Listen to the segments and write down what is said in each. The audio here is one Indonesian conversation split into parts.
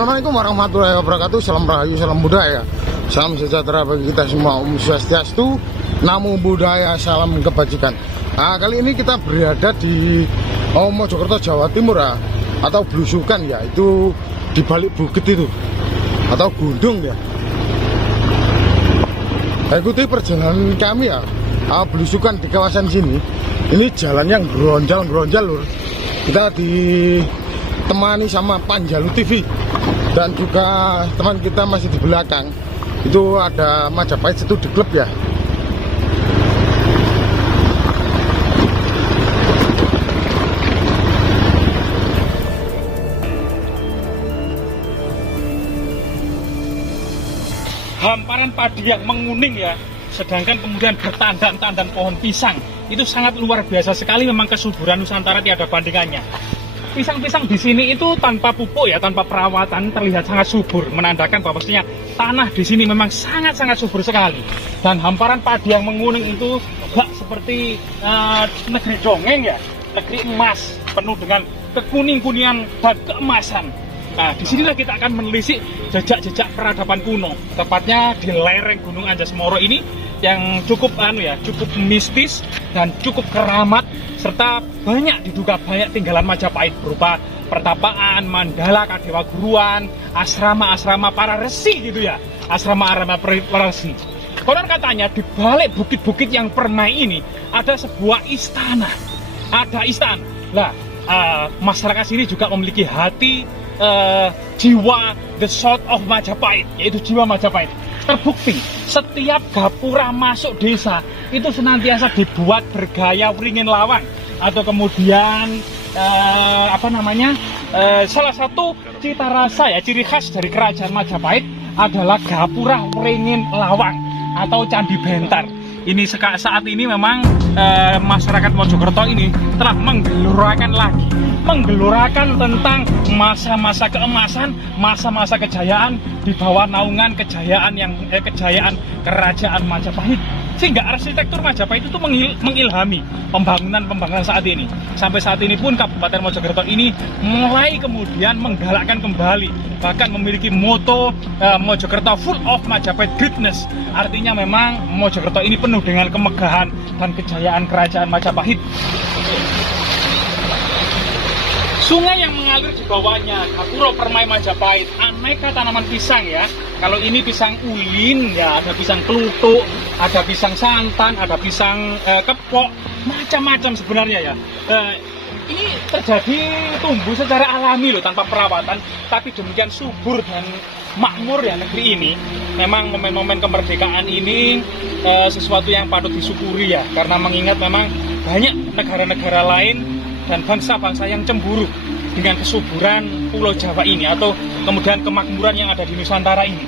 Assalamualaikum warahmatullahi wabarakatuh. Salam rahayu, salam budaya, salam sejahtera bagi kita semua. Om Swastiastu, Namo Buddhaya, salam kebajikan. Nah, kali ini kita berada di Mojokerto, Jawa Timur ya, atau Blusukan ya, itu di balik bukit itu, atau Gundung ya. Ikuti perjalanan kami ya, Blusukan di kawasan sini. Ini jalan yang geronjal lur. Kita ditemani sama Panjalu TV dan juga teman kita masih di belakang. Itu ada Majapahit Studi Club ya. Hamparan padi yang menguning ya, sedangkan kemudian bertandan-tandan pohon pisang. Itu sangat luar biasa sekali, memang kesuburan Nusantara tiada bandingannya. Pisang-pisang di sini itu tanpa pupuk ya, tanpa perawatan, terlihat sangat subur, menandakan bahwasanya tanah di sini memang sangat-sangat subur sekali. Dan hamparan padi yang menguning itu seperti negeri dongeng ya, negeri emas, penuh dengan kekuning-kuningan dan keemasan. Nah, disinilah kita akan menelisik jejak-jejak peradaban kuno, tepatnya di lereng Gunung Anjas-Moro ini yang cukup cukup mistis dan cukup keramat, serta diduga banyak tinggalan Majapahit berupa pertapaan, mandala, kadewa guruan, asrama-asrama para resi gitu ya, asrama-asrama para resi. Konon katanya di balik bukit-bukit yang permai ini ada sebuah istana, ada istana. Lah, masyarakat sini juga memiliki hati, jiwa the soul of Majapahit, yaitu jiwa Majapahit. Terbukti setiap gapura masuk desa itu senantiasa dibuat bergaya wringin lawang, atau kemudian salah satu cita rasa ya, ciri khas dari kerajaan Majapahit adalah gapura wringin lawang atau candi bentar. Ini saat ini memang masyarakat Mojokerto ini telah menggelorakan tentang masa-masa keemasan, masa-masa kejayaan di bawah naungan kejayaan kerajaan Majapahit. Sehingga arsitektur Majapahit itu mengilhami pembangunan saat ini. Sampai saat ini pun Kabupaten Mojokerto ini mulai kemudian menggalakkan kembali, bahkan memiliki moto Mojokerto full of Majapahit greatness. Artinya memang Mojokerto ini penuh dengan kemegahan dan kejayaan kerajaan Majapahit. Sungai yang mengalir di bawahnya, Gapura Permai Majapahit, aneka tanaman pisang ya. Kalau ini pisang ulin ya, ada pisang kelutuk, ada pisang santan, ada pisang kepok, macam-macam sebenarnya ya. Ini terjadi tumbuh secara alami loh, tanpa perawatan, tapi demikian subur dan makmur ya negeri ini. Memang momen-momen kemerdekaan ini sesuatu yang patut disyukuri ya, karena mengingat memang banyak negara-negara lain dan bangsa-bangsa yang cemburu dengan kesuburan Pulau Jawa ini, atau kemudian kemakmuran yang ada di Nusantara ini.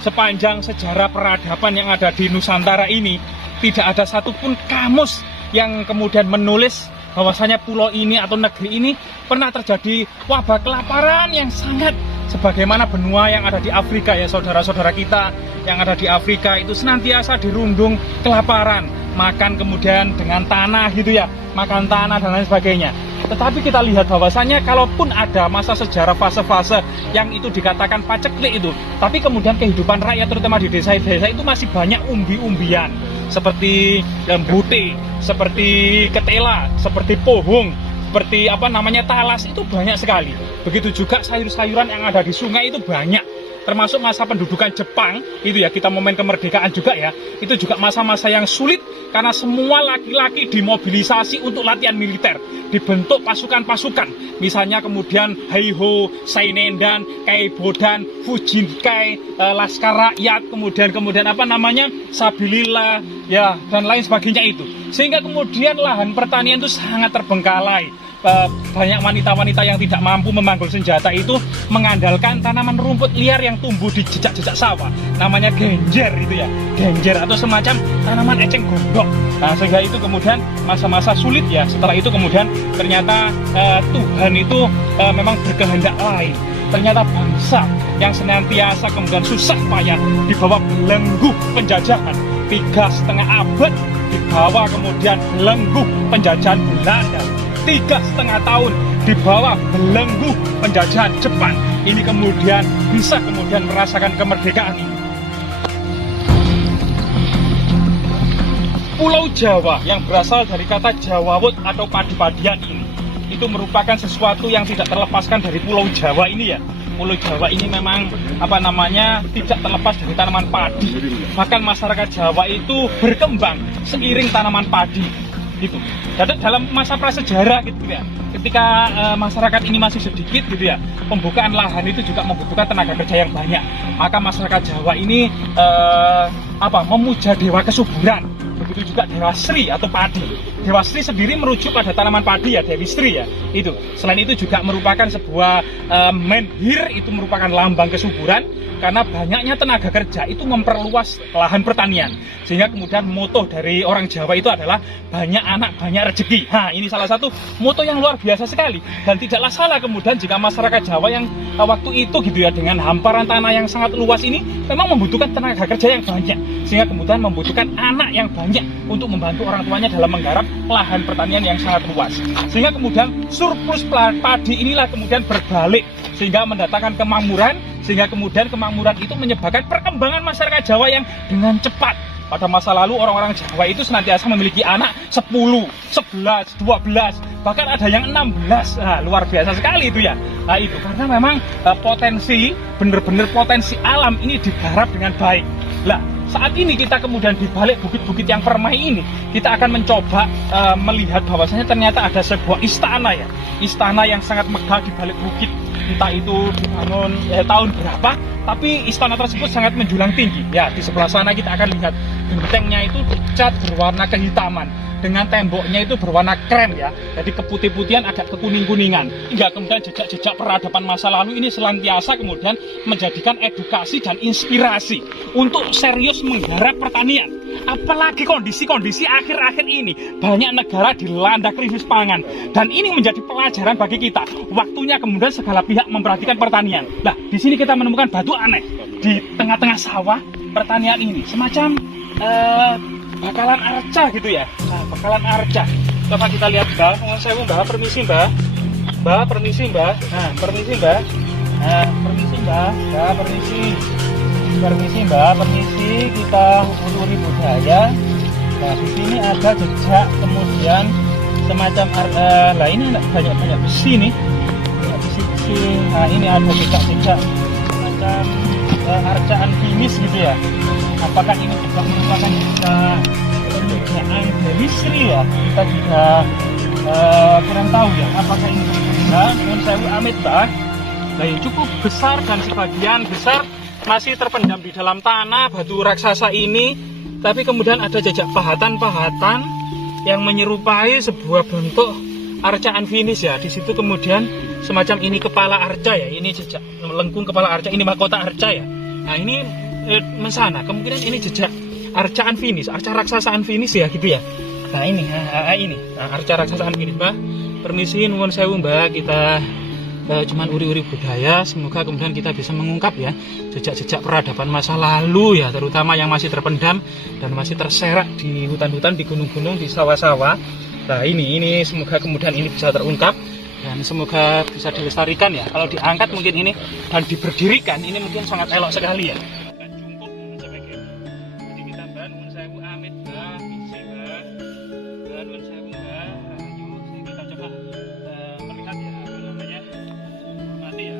Sepanjang sejarah peradaban yang ada di Nusantara ini, tidak ada satupun kamus yang kemudian menulis bahwasanya pulau ini atau negeri ini pernah terjadi wabah kelaparan yang sangat sebagaimana benua yang ada di Afrika ya, saudara-saudara kita yang ada di Afrika itu senantiasa dirundung kelaparan, makan kemudian dengan tanah gitu ya, makan tanah dan lain sebagainya. Tetapi kita lihat bahwasanya kalaupun ada masa sejarah fase-fase yang itu dikatakan paceklik itu, tapi kemudian kehidupan rakyat terutama di desa-desa itu masih banyak umbi-umbian, seperti embute, seperti ketela, seperti pohong, seperti talas, itu banyak sekali. Begitu juga sayur-sayuran yang ada di sungai itu banyak. Termasuk masa pendudukan Jepang itu ya, kita momen kemerdekaan juga ya, itu juga masa-masa yang sulit karena semua laki-laki dimobilisasi untuk latihan militer, dibentuk pasukan-pasukan, misalnya kemudian Heiho, Sainendan, Kaibodan, Fujinkai, Laskar Rakyat, kemudian Sabilillah ya, dan lain sebagainya itu. Sehingga kemudian lahan pertanian itu sangat terbengkalai. Banyak wanita-wanita yang tidak mampu memanggul senjata itu mengandalkan tanaman rumput liar yang tumbuh di jejak-jejak sawah, namanya genjer itu ya, genjer atau semacam tanaman eceng gondok. Nah, sehingga itu kemudian masa-masa sulit ya. Setelah itu kemudian ternyata Tuhan itu memang berkehendak lain. Ternyata bangsa yang senantiasa kemudian susah payah di bawah belenggu penjajahan 3,5 abad, di bawah kemudian belenggu penjajahan Belanda, 3,5 tahun di bawah belenggu penjajahan Jepang. Ini kemudian bisa merasakan kemerdekaan ini. Pulau Jawa yang berasal dari kata Jawawut atau padi-padian ini, itu merupakan sesuatu yang tidak terlepaskan dari Pulau Jawa ini ya. Pulau Jawa ini memang tidak terlepas dari tanaman padi. Bahkan masyarakat Jawa itu berkembang seiring tanaman padi gitu. Jadi dalam masa prasejarah gitu ya, ketika masyarakat ini masih sedikit gitu ya, pembukaan lahan itu juga membutuhkan tenaga kerja yang banyak. Maka masyarakat Jawa ini memuja dewa kesuburan. Begitu juga Dewa Sri atau padi. Dewa Sri sendiri merujuk pada tanaman padi ya, Dewi Sri ya. Itu. Selain itu juga merupakan sebuah menhir, itu merupakan lambang kesuburan karena banyaknya tenaga kerja itu memperluas lahan pertanian. Sehingga kemudian moto dari orang Jawa itu adalah banyak anak banyak rezeki. Nah, ini salah satu moto yang luar biasa sekali dan tidaklah salah kemudian jika masyarakat Jawa yang waktu itu gitu ya, dengan hamparan tanah yang sangat luas ini memang membutuhkan tenaga kerja yang banyak, sehingga kemudian membutuhkan anak yang banyak untuk membantu orang tuanya dalam menggarap lahan pertanian yang sangat luas. Sehingga kemudian surplus padi inilah kemudian berbalik sehingga mendatangkan kemakmuran, sehingga kemudian kemakmuran itu menyebabkan perkembangan masyarakat Jawa yang dengan cepat. Pada masa lalu orang-orang Jawa itu senantiasa memiliki anak 10, 11, 12, bahkan ada yang 16. Nah, luar biasa sekali itu ya. Nah, itu karena memang benar-benar potensi alam ini digarap dengan baik. Lah, saat ini kita kemudian di balik bukit-bukit yang permai ini, kita akan mencoba melihat bahwasanya ternyata ada sebuah istana ya. Istana yang sangat megah di balik bukit. Entah itu dibangun tahun berapa, tapi istana tersebut sangat menjulang tinggi. Ya, di sebelah sana kita akan lihat gentengnya itu dicat berwarna kehitaman, dengan temboknya itu berwarna krem ya. Jadi keputih-putihan agak kekuning-kuningan. Hingga kemudian jejak-jejak peradaban masa lalu ini selantiasa kemudian menjadikan edukasi dan inspirasi untuk serius menggarap pertanian. Apalagi kondisi-kondisi akhir-akhir ini, banyak negara dilanda krisis pangan, dan ini menjadi pelajaran bagi kita. Waktunya kemudian segala pihak memperhatikan pertanian. Nah, di sini kita menemukan batu aneh di tengah-tengah sawah pertanian ini, semacam bakalan arca gitu ya. Nah, bakalan arca. Coba kita lihat, Mbak. Saya Mbak, permisi Mbak. Mbak, permisi Mbak. Nah, permisi Mbak. Nah, permisi Mbak. Mbak, permisi. Permisi Mbak, permisi, kita uri budaya. Nah, di sini ada jejak, kemudian semacam lah ini banyak besi nih, banyak besi. Nah, ini ada jejak-jejak semacam arcaan finish gitu ya. Apakah ini juga merupakan pemujaan Dewi Sri ya? Kita juga kurang tahu ya. Apakah ini dengan sewu amit Mbak? Nah, yang cukup besar dan sebagian besar masih terpendam di dalam tanah batu raksasa ini, tapi kemudian ada jejak pahatan-pahatan yang menyerupai sebuah bentuk arcaan finish ya. Di situ kemudian semacam ini kepala arca ya, ini jejak lengkung kepala arca, ini mahkota arca ya. Nah, ini mesana, kemungkinan ini jejak arcaan finish, arca raksasaan finish ya gitu ya. Nah, ini arca raksasaan finish Mbak. Permisi nuwun sewu Mbak, kita cuman uri-uri budaya, semoga kemudian kita bisa mengungkap ya jejak-jejak peradaban masa lalu ya, terutama yang masih terpendam dan masih terserak di hutan-hutan, di gunung-gunung, di sawah-sawah. Nah, ini semoga kemudian ini bisa terungkap dan semoga bisa dilestarikan ya. Kalau diangkat mungkin ini dan diberdirikan ini mungkin sangat elok sekali ya. Jadi kita Mbak, nuwun sewu amit Mbak, misi Mbak, nuwun sewu Mbak. Yuk kita coba melihat ya apa namanya. Mati ya.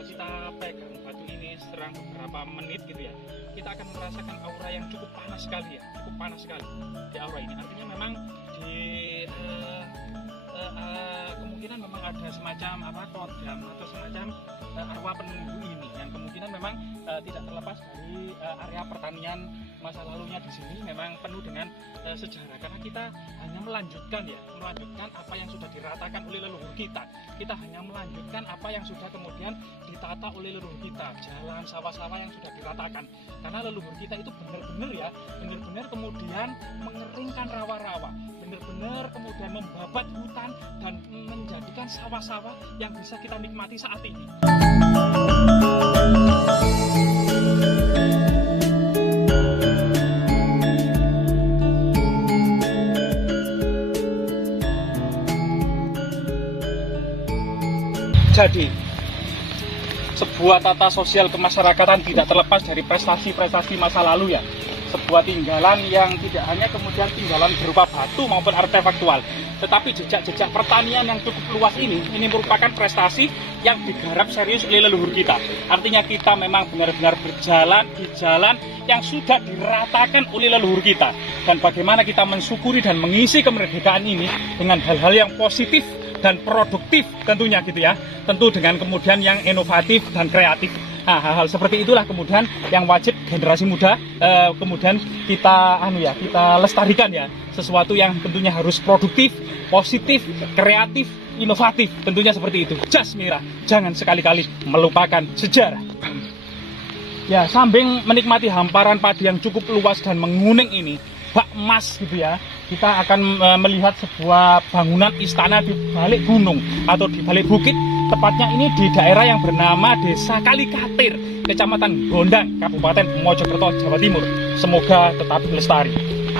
Kita pegang batu ini serang beberapa menit gitu ya, kita akan merasakan aura yang cukup panas sekali ya, cukup panas sekali di aura ini. Artinya memang di kemungkinan memang ada semacam kodam atau semacam arwah penunggu ini yang kemungkinan memang tidak terlepas dari area pertanian masa lalunya di sini memang penuh dengan sejarah, karena kita hanya melanjutkan apa yang sudah diratakan oleh leluhur kita. Kita hanya melanjutkan apa yang sudah kemudian ditata oleh leluhur kita, jalan sawah-sawah yang sudah diratakan, karena leluhur kita itu benar-benar kemudian mengeringkan rawa-rawa, benar-benar kemudian membabat hutan dan menjadikan sawah-sawah yang bisa kita nikmati saat ini. Jadi, sebuah tata sosial kemasyarakatan tidak terlepas dari prestasi-prestasi masa lalu ya. Sebuah tinggalan yang tidak hanya kemudian tinggalan berupa batu maupun artefaktual, tetapi jejak-jejak pertanian yang cukup luas ini merupakan prestasi yang digarap serius oleh leluhur kita. Artinya kita memang benar-benar berjalan di jalan yang sudah diratakan oleh leluhur kita. Dan bagaimana kita mensyukuri dan mengisi kemerdekaan ini dengan hal-hal yang positif dan produktif tentunya gitu ya, tentu dengan kemudian yang inovatif dan kreatif. Nah, hal-hal seperti itulah kemudian yang wajib generasi muda kemudian kita lestarikan ya, sesuatu yang tentunya harus produktif, positif, kreatif, inovatif, tentunya seperti itu. Jas Mira, jangan sekali-kali melupakan sejarah. Ya, sambil menikmati hamparan padi yang cukup luas dan menguning ini, bak emas gitu ya, kita akan melihat sebuah bangunan istana di balik gunung atau di balik bukit, tepatnya ini di daerah yang bernama Desa Kalikatir, Kecamatan Gondang, Kabupaten Mojokerto, Jawa Timur. Semoga tetap lestari.